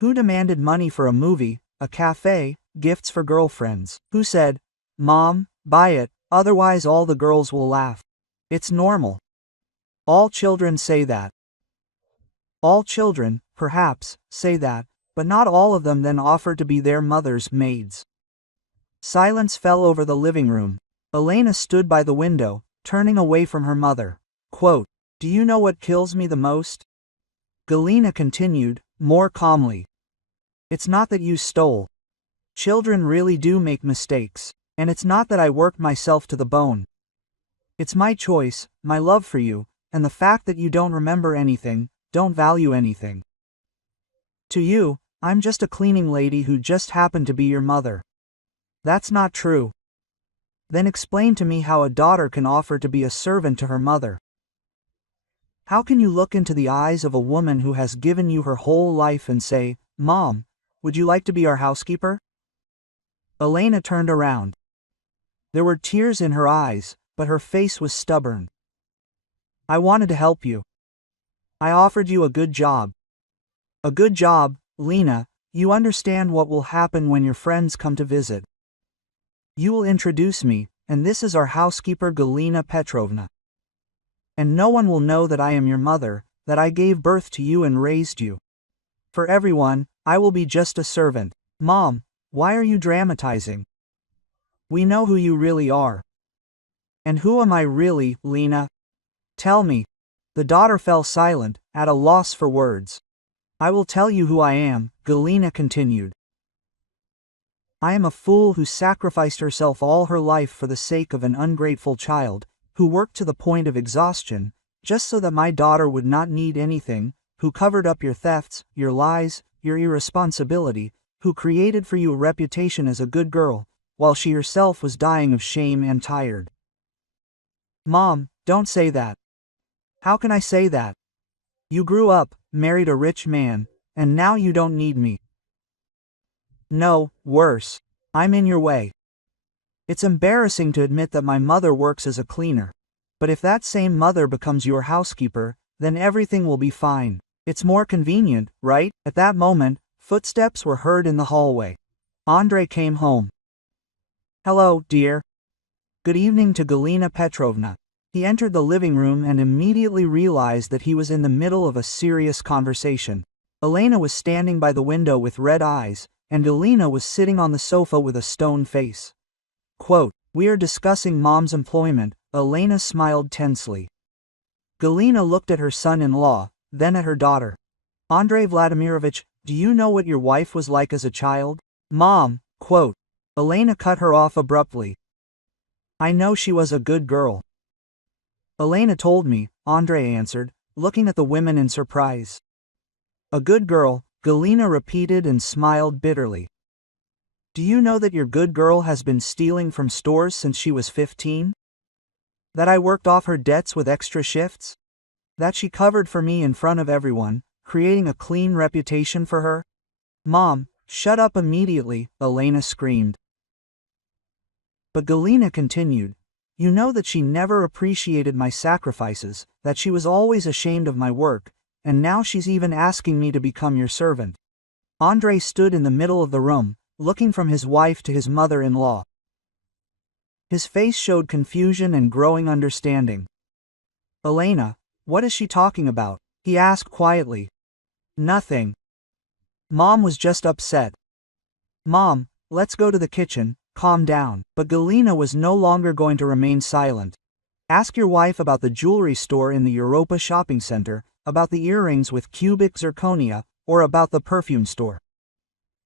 Who demanded money for a movie, a cafe, gifts for girlfriends? Who said, Mom, buy it, otherwise all the girls will laugh? It's normal. All children say that. All children, perhaps, say that, but not all of them then offer to be their mother's maids. Silence fell over the living room. Elena stood by the window, turning away from her mother. Quote, "Do you know what kills me the most?" Galina continued, more calmly. It's not that you stole. Children really do make mistakes. And it's not that I worked myself to the bone. It's my choice, my love for you, and the fact that you don't remember anything, don't value anything. To you, I'm just a cleaning lady who just happened to be your mother. That's not true. Then explain to me how a daughter can offer to be a servant to her mother. How can you look into the eyes of a woman who has given you her whole life and say, Mom, would you like to be our housekeeper? Elena turned around. There were tears in her eyes, but her face was stubborn. I wanted to help you. I offered you a good job. A good job, Lena, you understand what will happen when your friends come to visit. You will introduce me, and this is our housekeeper Galina Petrovna. And no one will know that I am your mother, that I gave birth to you and raised you. For everyone, I will be just a servant. Mom, why are you dramatizing? We know who you really are. And who am I really, Lena? Tell me. The daughter fell silent, at a loss for words. I will tell you who I am, Galina continued. I am a fool who sacrificed herself all her life for the sake of an ungrateful child, who worked to the point of exhaustion, just so that my daughter would not need anything, who covered up your thefts, your lies, your irresponsibility, who created for you a reputation as a good girl, while she herself was dying of shame and tired. Mom, don't say that. How can I say that? You grew up, married a rich man, and now you don't need me. No, worse. I'm in your way. It's embarrassing to admit that my mother works as a cleaner. But if that same mother becomes your housekeeper, then everything will be fine. It's more convenient, right? At that moment, footsteps were heard in the hallway. Andrei came home. Hello, dear. Good evening to Galina Petrovna. He entered the living room and immediately realized that he was in the middle of a serious conversation. Elena was standing by the window with red eyes, and Galina was sitting on the sofa with a stone face. Quote, we are discussing Mom's employment, Elena smiled tensely. Galina looked at her son-in-law, then at her daughter. Andrei Vladimirovich, do you know what your wife was like as a child? Mom, quote. Elena cut her off abruptly. I know she was a good girl. Elena told me, Andrei answered, looking at the women in surprise. A good girl, Galina repeated and smiled bitterly. Do you know that your good girl has been stealing from stores since she was 15? That I worked off her debts with extra shifts? That she covered for me in front of everyone, creating a clean reputation for her? Mom, shut up immediately, Elena screamed. But Galina continued, you know that she never appreciated my sacrifices, that she was always ashamed of my work, and now she's even asking me to become your servant. Andrei stood in the middle of the room, looking from his wife to his mother-in-law. His face showed confusion and growing understanding. Elena, what is she talking about? He asked quietly. Nothing. Mom was just upset. Mom, let's go to the kitchen, calm down. But Galina was no longer going to remain silent. Ask your wife about the jewelry store in the Europa shopping center, about the earrings with cubic zirconia, or about the perfume store.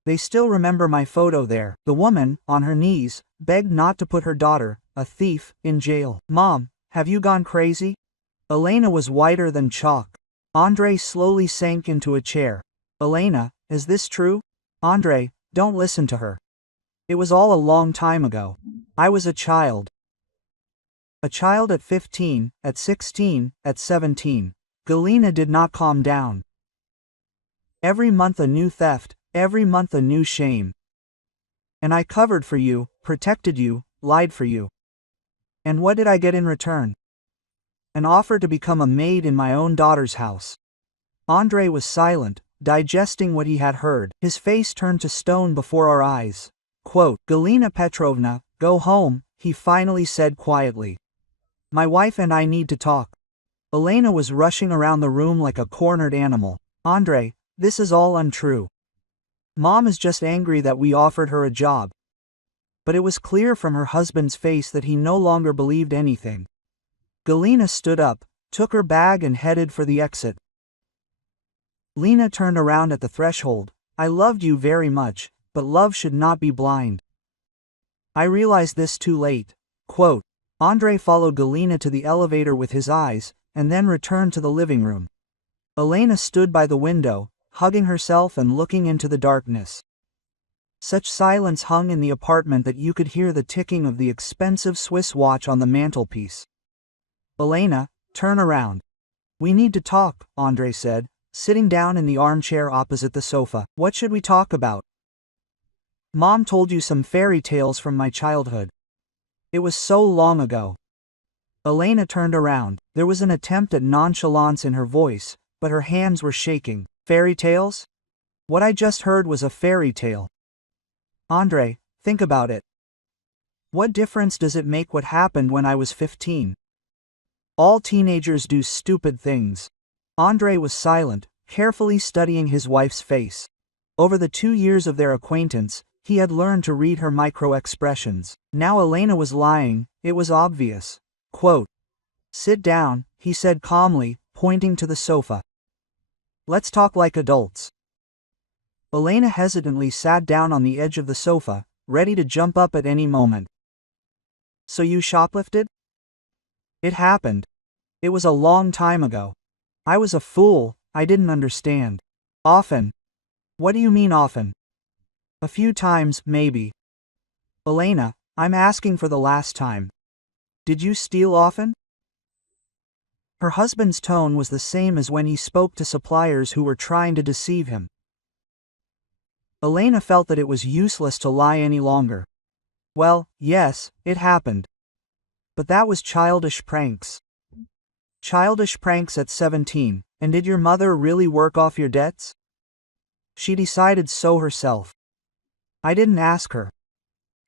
They still remember my photo there. The woman, on her knees, begged not to put her daughter, a thief, in jail. Mom, Have you gone crazy? Elena was whiter than chalk. Andre slowly sank into a chair. Elena, is this true? Andre, don't listen to her. It was all a long time ago. I was a child. A child at 15, at 16, at 17. Galina did not calm down. Every month a new theft, every month a new shame. And I covered for you, protected you, lied for you. And what did I get in return? An offer to become a maid in my own daughter's house. Andre was silent, digesting what he had heard. His face turned to stone before our eyes. Quote, Galina Petrovna, go home, he finally said quietly. My wife and I need to talk. Elena was rushing around the room like a cornered animal. Andre, this is all untrue. Mom is just angry that we offered her a job. But it was clear from her husband's face that he no longer believed anything. Galina stood up, took her bag and headed for the exit. Lena turned around at the threshold. I loved you very much, but love should not be blind. I realized this too late. Quote, Andre followed Galina to the elevator with his eyes, and then returned to the living room. Elena stood by the window, hugging herself and looking into the darkness. Such silence hung in the apartment that you could hear the ticking of the expensive Swiss watch on the mantelpiece. Elena, turn around. We need to talk, Andre said, sitting down in the armchair opposite the sofa. What should we talk about? Mom told you some fairy tales from my childhood. It was so long ago. Elena turned around. There was an attempt at nonchalance in her voice, but her hands were shaking. Fairy tales? What I just heard was a fairy tale. Andre, think about it. What difference does it make what happened when I was 15? All teenagers do stupid things. Andre was silent, carefully studying his wife's face. Over the 2 years of their acquaintance, he had learned to read her micro-expressions. Now Elena was lying, it was obvious. Quote, sit down, he said calmly, pointing to the sofa. Let's talk like adults. Elena hesitantly sat down on the edge of the sofa, ready to jump up at any moment. So you shoplifted? It happened. It was a long time ago. I was a fool, I didn't understand. Often. What do you mean often? A few times, maybe. Elena, I'm asking for the last time. Did you steal often? Her husband's tone was the same as when he spoke to suppliers who were trying to deceive him. Elena felt that it was useless to lie any longer. Well, yes, it happened. But that was childish pranks. Childish pranks at 17, and did your mother really work off your debts? She decided so herself. I didn't ask her.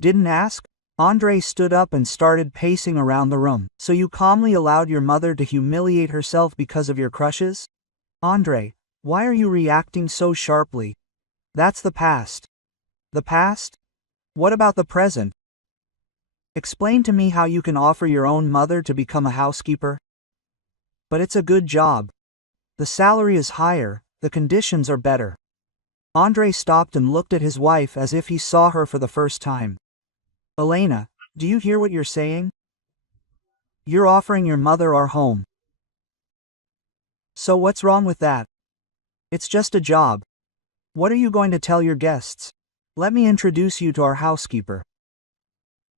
Didn't ask? Andre stood up and started pacing around the room. So you calmly allowed your mother to humiliate herself because of your crushes? Andre, why are you reacting so sharply? That's the past. The past? What about the present? Explain to me how you can offer your own mother to become a housekeeper. But it's a good job. The salary is higher, the conditions are better. Andre stopped and looked at his wife as if he saw her for the first time. Elena, do you hear what you're saying? You're offering your mother our home. So what's wrong with that? It's just a job. What are you going to tell your guests? Let me introduce you to our housekeeper.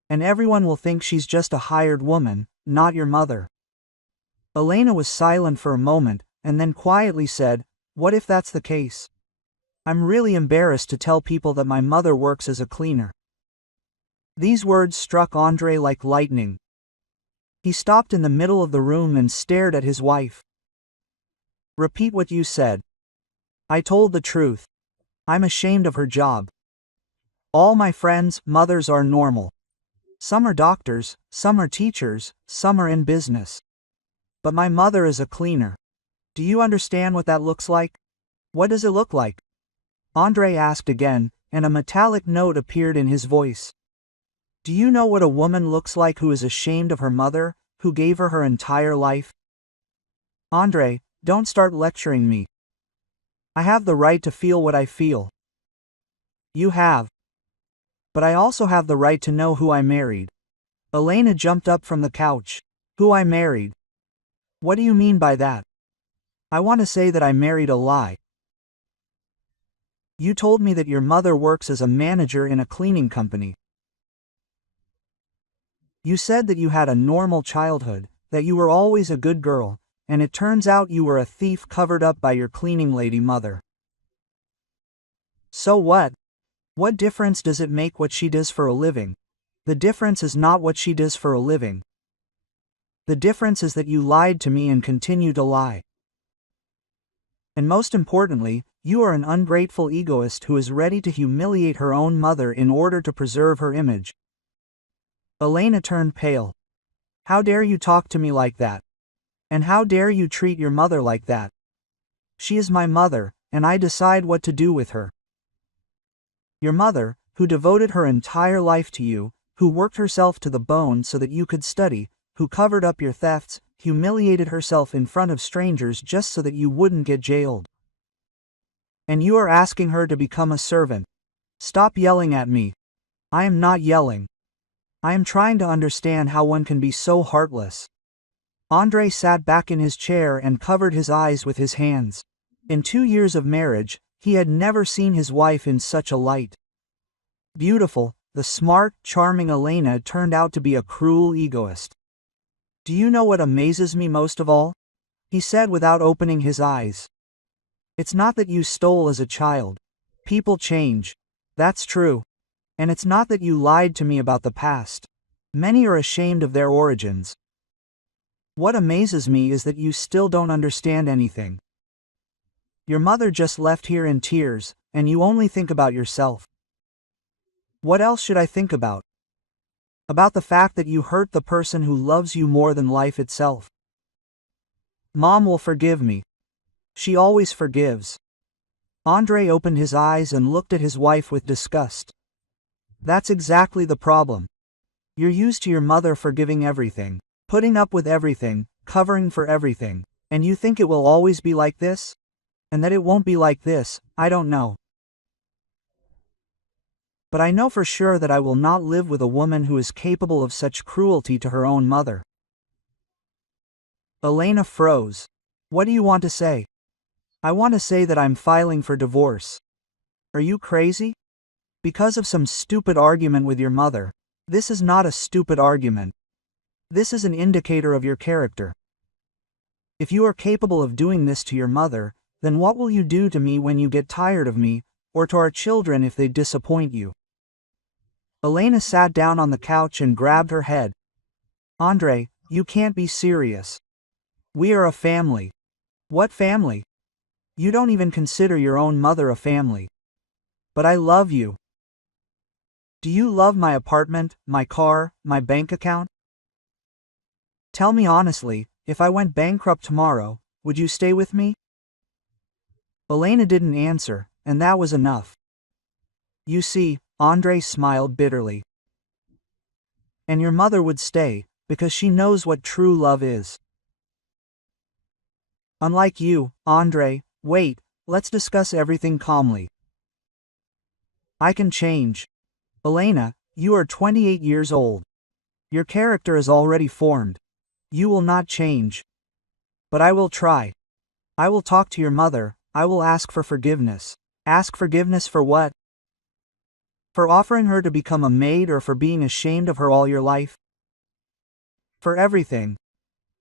And everyone will think she's just a hired woman, not your mother. Elena was silent for a moment, and then quietly said, what if that's the case? I'm really embarrassed to tell people that my mother works as a cleaner. These words struck Andre like lightning. He stopped in the middle of the room and stared at his wife. Repeat what you said. I told the truth. I'm ashamed of her job. All my friends' mothers are normal. Some are doctors, some are teachers, some are in business. But my mother is a cleaner. Do you understand what that looks like? What does it look like? Andre asked again, and a metallic note appeared in his voice. Do you know what a woman looks like who is ashamed of her mother, who gave her her entire life? Andre, don't start lecturing me. I have the right to feel what I feel. You have. But I also have the right to know who I married. Elena jumped up from the couch. Who I married. What do you mean by that? I want to say that I married a lie. You told me that your mother works as a manager in a cleaning company. You said that you had a normal childhood, that you were always a good girl, and it turns out you were a thief covered up by your cleaning lady mother. So what? What difference does it make what she does for a living? The difference is not what she does for a living. The difference is that you lied to me and continue to lie. And most importantly, you are an ungrateful egoist who is ready to humiliate her own mother in order to preserve her image. Elena turned pale. How dare you talk to me like that? And how dare you treat your mother like that? She is my mother, and I decide what to do with her. Your mother, who devoted her entire life to you, who worked herself to the bone so that you could study, who covered up your thefts, humiliated herself in front of strangers just so that you wouldn't get jailed. And you are asking her to become a servant. Stop yelling at me. I am not yelling. I am trying to understand how one can be so heartless. Andrei sat back in his chair and covered his eyes with his hands. In 2 years of marriage, he had never seen his wife in such a light. Beautiful, the smart, charming Elena turned out to be a cruel egoist. Do you know what amazes me most of all? He said without opening his eyes. It's not that you stole as a child. People change. That's true. And it's not that you lied to me about the past. Many are ashamed of their origins. What amazes me is that you still don't understand anything. Your mother just left here in tears, and you only think about yourself. What else should I think about? About the fact that you hurt the person who loves you more than life itself. Mom will forgive me. She always forgives. Andrei opened his eyes and looked at his wife with disgust. That's exactly the problem. You're used to your mother forgiving everything, putting up with everything, covering for everything, and you think it will always be like this? And that it won't be like this, I don't know. But I know for sure that I will not live with a woman who is capable of such cruelty to her own mother. Elena froze. What do you want to say? I want to say that I'm filing for divorce. Are you crazy? Because of some stupid argument with your mother. This is not a stupid argument. This is an indicator of your character. If you are capable of doing this to your mother, then what will you do to me when you get tired of me, or to our children if they disappoint you? Elena sat down on the couch and grabbed her head. Andrei, you can't be serious. We are a family. What family? You don't even consider your own mother a family. But I love you. Do you love my apartment, my car, my bank account? Tell me honestly, if I went bankrupt tomorrow, would you stay with me? Elena didn't answer, and that was enough. You see, Andrei smiled bitterly. And your mother would stay, because she knows what true love is. Unlike you, Andrei, wait, let's discuss everything calmly. I can change. Elena, you are 28 years old. Your character is already formed. You will not change. But I will try. I will talk to your mother, I will ask for forgiveness. Ask forgiveness for what? For offering her to become a maid or for being ashamed of her all your life? For everything.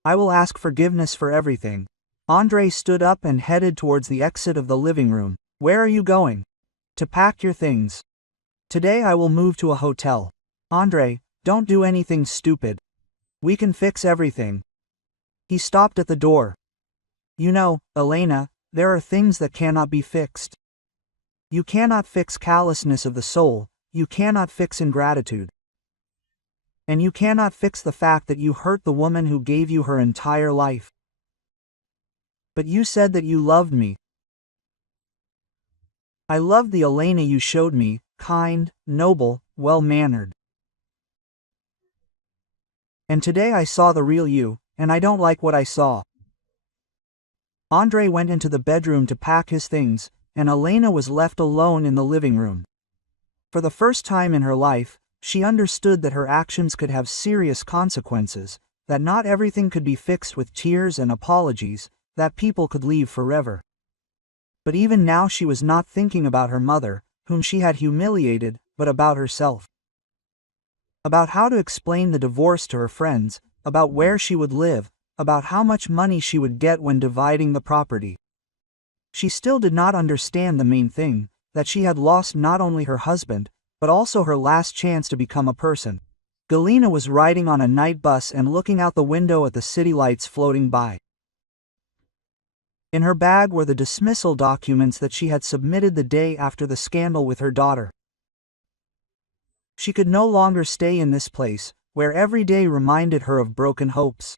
I will ask forgiveness for everything. Andrei stood up and headed towards the exit of the living room. Where are you going? To pack your things. Today I will move to a hotel. Andrei, don't do anything stupid. We can fix everything. He stopped at the door. You know, Elena, there are things that cannot be fixed. You cannot fix callousness of the soul, you cannot fix ingratitude. And you cannot fix the fact that you hurt the woman who gave you her entire life. But you said that you loved me. I loved the Elena you showed me, kind, noble, well-mannered. And today I saw the real you, and I don't like what I saw. Andrei went into the bedroom to pack his things, and Elena was left alone in the living room. For the first time in her life, she understood that her actions could have serious consequences, that not everything could be fixed with tears and apologies, that people could leave forever. But even now she was not thinking about her mother, whom she had humiliated, but about herself. About how to explain the divorce to her friends, about where she would live, about how much money she would get when dividing the property. She still did not understand the main thing, that she had lost not only her husband, but also her last chance to become a person. Galina was riding on a night bus and looking out the window at the city lights floating by. In her bag were the dismissal documents that she had submitted the day after the scandal with her daughter. She could no longer stay in this place, where every day reminded her of broken hopes.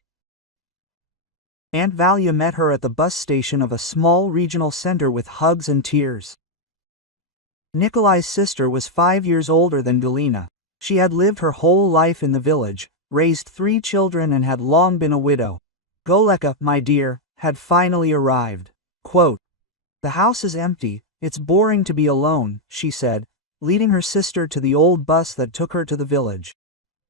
Aunt Valia met her at the bus station of a small regional center with hugs and tears. Nikolai's sister was 5 years older than Galina. She had lived her whole life in the village, raised 3 children and had long been a widow. Goleka, my dear, had finally arrived. Quote, "The house is empty, it's boring to be alone," she said, leading her sister to the old bus that took her to the village.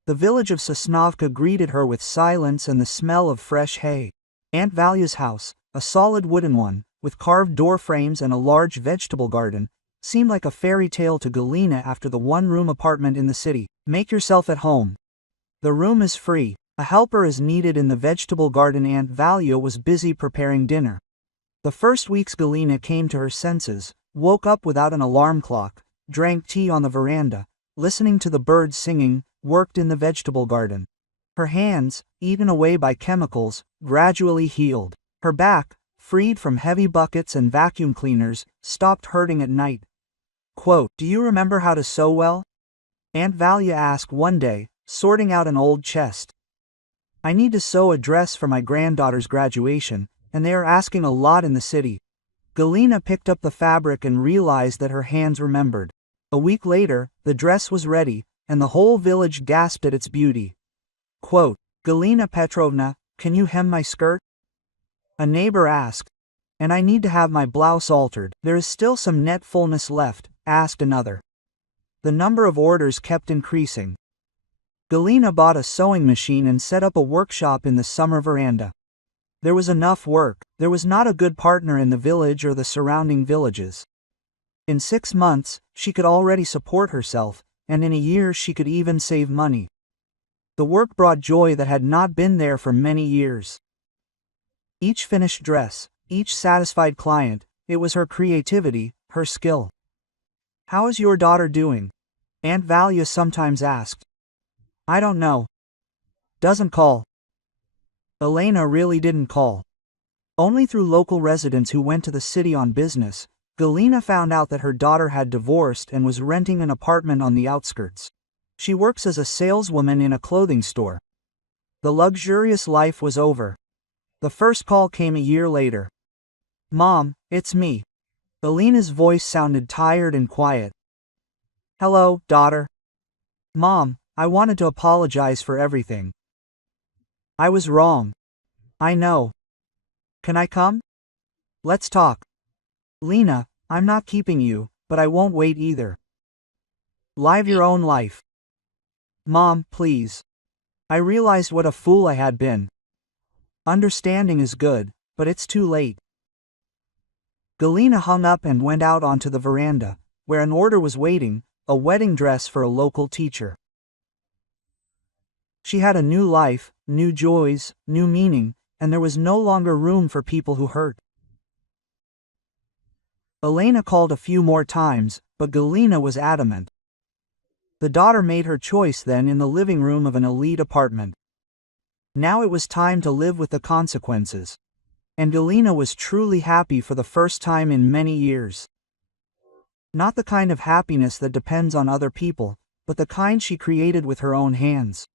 The village of Sosnovka greeted her with silence and the smell of fresh hay. Aunt Valia's house, a solid wooden one, with carved door frames and a large vegetable garden, seemed like a fairy tale to Galina after the one-room apartment in the city. Make yourself at home. The room is free. A helper is needed in the vegetable garden. Aunt Valia was busy preparing dinner. The first weeks Galina came to her senses, woke up without an alarm clock, drank tea on the veranda, listening to the birds singing, worked in the vegetable garden. Her hands, eaten away by chemicals, gradually healed. Her back, freed from heavy buckets and vacuum cleaners, stopped hurting at night. Quote, "Do you remember how to sew well?" Aunt Valia asked one day, sorting out an old chest. "I need to sew a dress for my granddaughter's graduation, and they are asking a lot in the city." Galina picked up the fabric and realized that her hands remembered. A week later, the dress was ready, and the whole village gasped at its beauty. Quote, "Galina Petrovna, can you hem my skirt?" a neighbor asked. "And I need to have my blouse altered. There is still some net fullness left," asked another. The number of orders kept increasing. Galina bought a sewing machine and set up a workshop in the summer veranda. There was enough work. There was not a good partner in the village or the surrounding villages. In 6 months, she could already support herself, and in a year she could even save money. The work brought joy that had not been there for many years. Each finished dress, each satisfied client, it was her creativity, her skill. "How is your daughter doing?" Aunt Valia sometimes asked. "I don't know. Doesn't call." Elena really didn't call. Only through local residents who went to the city on business, Galina found out that her daughter had divorced and was renting an apartment on the outskirts. She works as a saleswoman in a clothing store. The luxurious life was over. The first call came a year later. "Mom, it's me." Elena's voice sounded tired and quiet. "Hello, daughter." "Mom, I wanted to apologize for everything. I was wrong. I know. Can I come? Let's talk." "Lena, I'm not keeping you, but I won't wait either. Live your own life." "Mom, please. I realized what a fool I had been. Understanding is good, but it's too late." Galina hung up and went out onto the veranda, where an order was waiting, a wedding dress for a local teacher. She had a new life, new joys, new meaning, and there was no longer room for people who hurt. Elena called a few more times, but Galina was adamant. The daughter made her choice then in the living room of an elite apartment. Now it was time to live with the consequences. And Galina was truly happy for the first time in many years. Not the kind of happiness that depends on other people, but the kind she created with her own hands.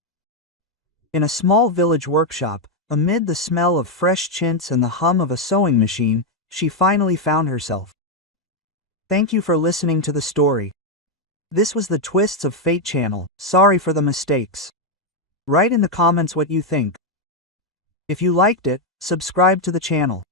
In a small village workshop, amid the smell of fresh chintz and the hum of a sewing machine, she finally found herself. Thank you for listening to the story. This was the Twists of Fate channel. Sorry for the mistakes. Write in the comments what you think. If you liked it, subscribe to the channel.